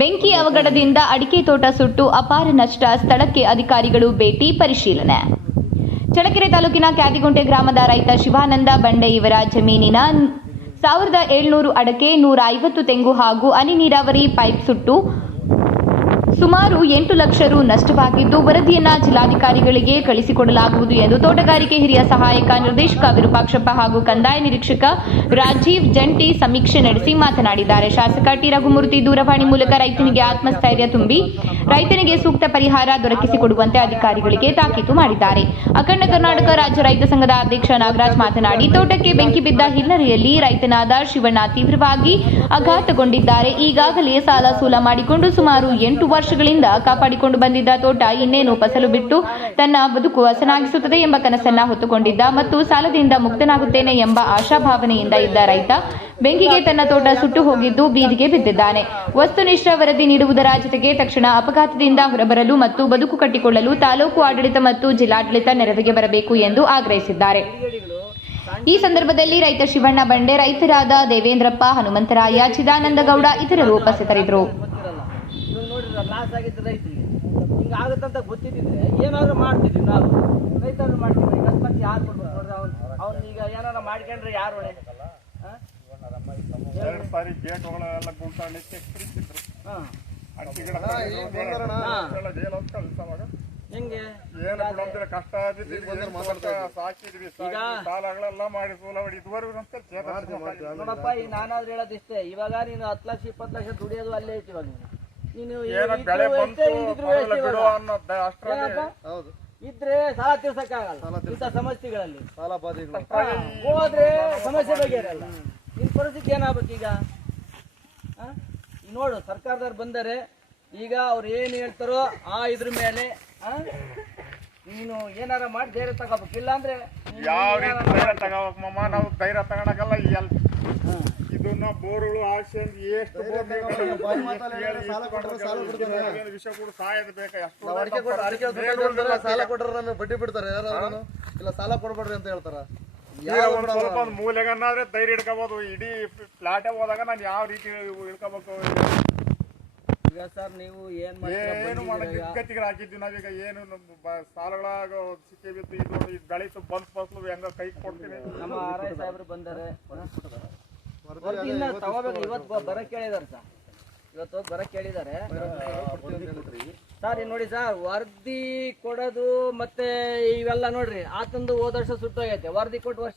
ಬೆಂಕಿ ಅವಘಡದಿಂದ ಅಡಿಕೆ ತೋಟ ಸುಟ್ಟು ಅಪಾರ ನಷ್ಟ ಸ್ಥಳಕ್ಕೆ ಅಧಿಕಾರಿಗಳು ಭೇಟಿ ಪರಿಶೀಲನೆ. ಚಳ್ಳಕೆರೆ ತಾಲೂಕಿನ ಕ್ಯಾದಿಗುಂಟೆ ಗ್ರಾಮದ ರೈತ ಶಿವಾನಂದ ಬಂಡೆ ಇವರ ಜಮೀನಿನ ಸಾವಿರದ ಏಳ್ನೂರು ಅಡಕೆ ನೂರ ಐವತ್ತು ತೆಂಗು ಹಾಗೂ ಹನಿ ನೀರಾವರಿ ಪೈಪ್ ಸುಟ್ಟು ಸುಮಾರು ಎಂಟು ಲಕ್ಷ ರು ನಷ್ಟವಾಗಿದ್ದು, ವರದಿಯನ್ನ ಜಿಲ್ಲಾಧಿಕಾರಿಗಳಿಗೆ ಕಳಿಸಿಕೊಡಲಾಗುವುದು ಎಂದು ತೋಟಗಾರಿಕೆ ಹಿರಿಯ ಸಹಾಯಕ ನಿರ್ದೇಶಕ ವಿರೂಪಾಕ್ಷಪ್ಪ ಹಾಗೂ ಕಂದಾಯ ನಿರೀಕ್ಷಕ ರಾಜೀವ್ ಜಂಟಿ ಸಮೀಕ್ಷೆ ನಡೆಸಿ ಮಾತನಾಡಿದ್ದಾರೆ. ಶಾಸಕ ಟಿ ರಘುಮೂರ್ತಿ ದೂರವಾಣಿ ಮೂಲಕ ರೈತನಿಗೆ ಆತ್ಮಸ್ಥೈರ್ಯ ತುಂಬಿ, ರೈತನಿಗೆ ಸೂಕ್ತ ಪರಿಹಾರ ದೊರಕಿಸಿಕೊಡುವಂತೆ ಅಧಿಕಾರಿಗಳಿಗೆ ತಾಕೀತು ಮಾಡಿದ್ದಾರೆ. ಅಖಂಡ ಕರ್ನಾಟಕ ರಾಜ್ಯ ರೈತ ಸಂಘದ ಅಧ್ಯಕ್ಷ ನಾಗರಾಜ್ ಮಾತನಾಡಿ, ತೋಟಕ್ಕೆ ಬೆಂಕಿ ಬಿದ್ದ ಹಿನ್ನೆಲೆಯಲ್ಲಿ ರೈತನಾದ ಶಿವಣ್ಣ ತೀವ್ರವಾಗಿ ಆಘಾತಗೊಂಡಿದ್ದಾರೆ. ಈಗಾಗಲೇ ಸಾಲ ಸೂಲ ಮಾಡಿಕೊಂಡು ಸುಮಾರು ಎಂಟು ವರ್ಷಗಳಿಂದ ಕಾಪಾಡಿಕೊಂಡು ಬಂದಿದ್ದ ತೋಟ ಇನ್ನೇನು ಫಸಲು ಬಿಟ್ಟು ತನ್ನ ಬದುಕು ಹಸನಾಗಿಸುತ್ತದೆ ಎಂಬ ಕನಸನ್ನ ಹೊತ್ತುಕೊಂಡಿದ್ದ ಮತ್ತು ಸಾಲದಿಂದ ಮುಕ್ತನಾಗುತ್ತೇನೆ ಎಂಬ ಆಶಾಭಾವನೆಯಿಂದ ಇದ್ದ ರೈತ ಬೆಂಕಿಗೆ ತನ್ನ ತೋಟ ಸುಟ್ಟು ಹೋಗಿದ್ದು ಬೀದಿಗೆ ಬಿದ್ದಿದ್ದಾನೆ. ವಸ್ತುನಿಷ್ಠ ವರದಿ ನೀಡುವುದರ ಜೊತೆಗೆ ತಕ್ಷಣ ಅಪಘಾತದಿಂದ ಹೊರಬರಲು ಮತ್ತು ಬದುಕು ಕಟ್ಟಿಕೊಳ್ಳಲು ತಾಲೂಕು ಆಡಳಿತ ಮತ್ತು ಜಿಲ್ಲಾಡಳಿತ ನೆರವಿಗೆ ಬರಬೇಕು ಎಂದು ಆಗ್ರಹಿಸಿದ್ದಾರೆ. ಈ ಸಂದರ್ಭದಲ್ಲಿ ರೈತ ಶಿವಣ್ಣ ಬಂಡೆ, ರೈತರಾದ ದೇವೇಂದ್ರಪ್ಪ, ಹನುಮಂತರಾಯ, ಚಿದಾನಂದಗೌಡ ಇತರರು ಉಪಸ್ಥಿತರಿದ್ದರು. ಇವಾಗ ಲಾಸ್ ಆಗಿತ್ತು ರೈತರಿಗೆ. ಹಿಂಗೆ ಆಗುತ್ತಂತ ಗೊತ್ತಿದ್ದಿದ್ರೆ ಏನಾದ್ರು ಮಾಡ್ತಿದ್ವಿ ನಾವು. ರೈತರು ಮಾಡ್ತಿದ್ವಿ ಈಗ ಅಕಸ್ಮಾತ್ ಯಾರು ಕೊಡ್ಬೋದು ನೋಡ್ರಿ ಅವ್ನು ಅವ್ನು ಈಗ ಏನಾರ ಮಾಡ್ಕೊಂಡ್ರೆ ಯಾರು ಹೊಣೆ ಹಾಂ? ಎರಡು ಸಾರಿ ಹಾಂ. ಹೆಂಗೆ? ಏನು ಕಷ್ಟ ಸಾಕಿದ್ವಿ ಸಾಲಗಳೆಲ್ಲ ಮಾಡಿ ಹೊಡಿ ಇದುವರೆಗೂ ನೋಡಪ್ಪ ಈ ನಾನಾದ್ರೂ ಹೇಳೋದಿಷ್ಟೇ. ಇವಾಗ ನೀನು ಹತ್ತು ಲಕ್ಷ ಇಪ್ಪತ್ತು ಲಕ್ಷ ದುಡಿಯೋದು ಅಲ್ಲೇ ಐತಿ ಇವಾಗ ನೀನು. ಏನೋ ಬೆಳೆ ಬಂತು ಇಲ್ದಿದ್ರು ಪರವಾಗಿಲ್ಲ ಎಷ್ಟೇ ಬಿಡು ಇವಾಗ. ಅನ್ನೋ ದ- ಅಷ್ಟ್ರಲ್ಲಿ ಏನಪ್ಪ? ಇದ್ರೆ ಸಾಲ ತೀರ್ಸಕ್ಕಾಗಲ್ಲ. ಇಂಥ ಸಮಸ್ಯೆಗಳಲ್ಲಿ. ಸಾಲ ಬಾಧಿಗಳು. ಹೋದ್ರೆ ಸಮಸ್ಯೆ ಬಗೆಹರಲ್ಲ ನಿನ್ ಪರಿಸ್ಥಿತಿ ಏನಾಗ್ಬೇಕು ಈಗ? ನೋಡು ಸರ್ಕಾರದವ್ರು ಬಂದರೆ ಈಗ ಅವ್ರು ಏನು ಹೇಳ್ತಾರೋ ಆ ಇದ್ರ ಮೇಲೆ ಆ? ನೀನು ಏನಾರ ಮಾಡಿ ಧೈರ್ಯ ತಗೋಬೇಕು. ಇಲ್ಲಾಂದ್ರೆ ಅಂದ್ರೆ ಯಾವ ರೀತಿ ಧೈರ್ಯ. ತಗೋಬೇಕು ಮಮ್ಮ ನಾವು ಧೈರ್ಯ ತಗೊಳಕಲ್ಲ ಎಲ್ ಇದನ್ನ ಬೋರ್ಗಳು ಆಸೆ ಎಷ್ಟು ಬಾಯಿ ಮಾತಲ್ಲಿ ಸಾಲ ಕೊಟ್ರೆ ಸಾಲ ಬಿಡ್ತಾರೆ. ವಿಷಯ ಕೂಡ ಸಹಾಯ ಬೇಕಾ. ಎಷ್ಟು ನಾವು ಅಡಿಕೆ ಕೊಟ್ಟು ಅಡಿಕೆ ದುಡ್ಡು ಕೊಡ್ತಾರೆ, ಸಾಲ ಕೊಟ್ಟರೆ ನಮಗೆ ಬಡ್ಡಿ ಬಿಡ್ತಾರೆ ಯಾರು ಇಲ್ಲ ಸಾಲ ಕೊಡ್ಬೇಡ್ರಿ ಅಂತ ಹೇಳ್ತಾರ. ಈಗ ಒಂದ್ ಸ್ವಲ್ಪ ಒಂದು ಮೂಲೆಗನ್ನಾದ್ರೆ ಧೈರ್ಯ ಇಡ್ಕೋಬಹುದು ಇಡೀ ಫ್ಲಾಟೇ ಹೋದಾಗ ನಾನು ಯಾವ ರೀತಿ ಇಳ್ಕೋಬೇಕು ಈಗ ಸರ್ ನೀವು ಏನ್ ಮಾಡ್ತೀರಾ? ಏನು ಬಂದಿದ್ದೀರಾ ಮಾಡಕ್ ಈಗ? ಹಾಕಿದ್ವಿ ನಾವೀಗ. ಏನು ಸಾಲಗಳಾಗ ಸಿಕ್ಕಿ ನೋಡಿ, ಇದು ಬೆಳೀತು ಬಂದ್ ಫಸಲು ಹೆಂಗ ಕೈ ಕೊಡ್ತೀನಿ. ನಮ್ಮ ಆರ್ ಐ ಸಾಹೇಬ್ರು ಬಂದಾರೆ. ವರದಿ ಇನ್ನ ತಗೋಬೇಕು. ಇವತ್ತು ಬ- ಬರಕ್ ಕೇಳಿದಾರೆ ಸರ್. ಇವತ್ತು ಹೋಗಿ ಬರಕ್ ಕೇಳಿದ್ದಾರೆ ಸರ್ ಇಲ್ಲಿ ನೋಡಿ ಸರ್ ವರದಿ ಕೊಡೋದು ಮತ್ತೆ ಇವೆಲ್ಲ ನೋಡ್ರಿ ಆತಂದು ಹೋದ ವರ್ಷ ಸುಟ್ಟೋಗೈತೆ ವರದಿ ಕೊಟ್ಟು ವರ್ಷ